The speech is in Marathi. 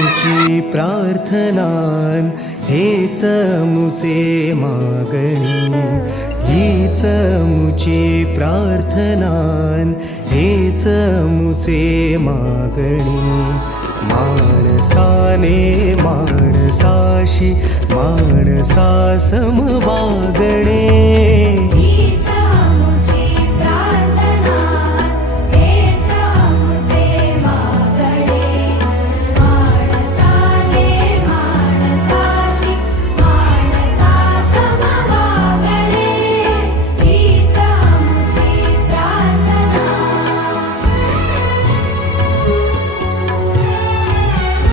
मुची प्रार्थनान हेच मुचे मागणी, हीच मुची प्रार्थनान हेच मुचे मागणी। माणसाने माणसाशी माणसासम वागणे,